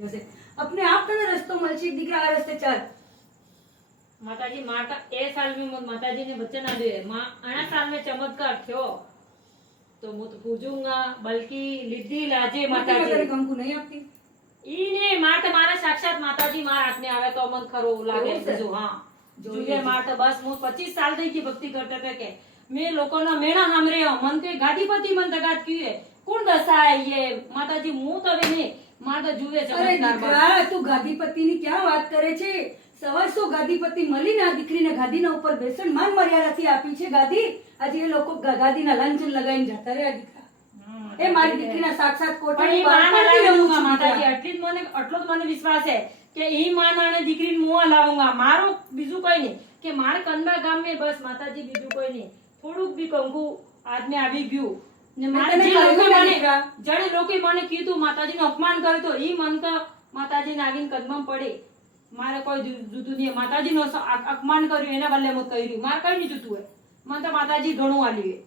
अपने आप तने रस्तो મળશે દીકરા આ રસ્તે ચાલ माताजी माता ए साल में माताजी ने बच्चे ना दिए माँ आना साल में चमत्कार थयो तो मैं तो पूजूंगा बल्कि लिद्दी लाजे माताजी तेरे कंकु नहीं आपती ईने मात मारा साक्षात माताजी मार हाथ में आवे तो मन खरो लागे जो हां जुए मात बस मु 25 साल थई की भक्ति करते थे के मैं लोगों ना मेणा हमरे मन के गादीपति मन तगात की है कौन दसाय ये माताजी मु तो वे नहीं मां तो जुए चमत्कार तू गादीपति ની ક્યાં વાત કરે છે સવાસો ગાદીપતિ મળીને આ દીકરીને ગાદીના ઉપર બેસણ માન મર્યાદાથી આપી છે ગાદી આજે એ લોકો ગાદીના લાંછન લગાવીને જતા રે આ દીકરા એ મારી દીકરીના સાક્ષાત કોઠાની માતાજી આટલી જ મને આટલો જ મને વિશ્વાસ છે કે ઈ માનાને દીકરીને મોં લાવુંગા મારો બીજું કોઈ નહીં કે માર કંદા ગામ મે બસ માતાજી બીજું કોઈ નહીં થોડુંક બી કંકુ આજને આવી ગયું ને મારે જે લોકો મને જણે લોકે મને કીધું માતાજીનું અપમાન કર્યું તો ઈ મન તો માતાજીને આવીને કદમમાં પડે મારે કોઈ જુદું નહીં માતાજીનું અપમાન કર્યું એના બદલે મત કર્યું મારે કઈ નહીં જુતું હોય મને તો માતાજી ઘણું આલ્યું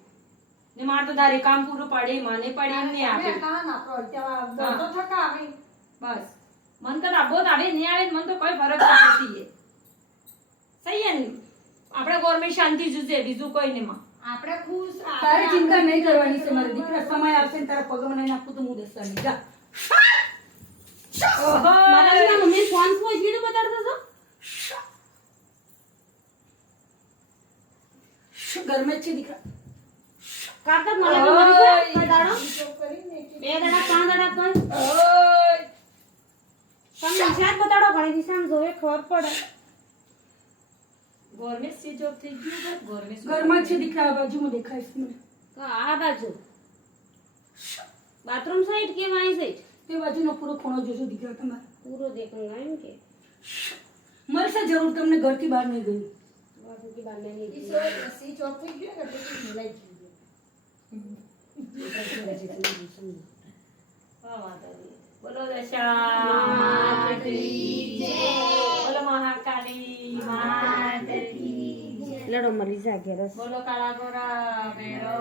ને માર તો તારે કામ પૂરું પાડે માને પાડે એમને આપે બસ મન તો રાબોત આવે નહીં આવે મન તો કોઈ ફરક નથી સહી હે ને આપણે ગોરમે શાંતિ જુજે બીજું કોઈ નહીં માં આપણે ખુશ તારે ચિંતા નહીં કરવાની છે મારા દીકરા સમય આવશે ને તારા પગ મને નાખું તો હું દસવાની જા ઓહો મારા મમ્મી ફોન કોઈ કીધું બતાડતો તો ઘર में છે દીકરા કાતર મને બી બતાડો બે દાડા પાંચ દાડા કઈ ઓય તમે નિશાન બતાડો ઘણી દિશામાં જોવે ખબર પડે ગોરમેન્ટ સી જોબ થઈ ગયું બસ ગોરમેન્ટ ઘરમાં છે દીકરા આ બાજુમાં દેખાય છે મને તો આ બાજુ બાથરૂમ સાઈડ કે વાઈ સાઈડ તે બાજુનો પૂરો ખૂણો જોજો દીકરા તમારે પૂરો દેખूंगा એમ કે મળશે જરૂર તમને ઘરથી બહાર નહીં ગયું ઘરથી બહાર નહીં ગઈ સી જોબ થઈ ગયું કે પછી મિલાઈ ગયું બોલો દશા બોલો મહાકાળી માતરી લડો મરી જા ઘેર બોલો કાળા ગોરા મેળો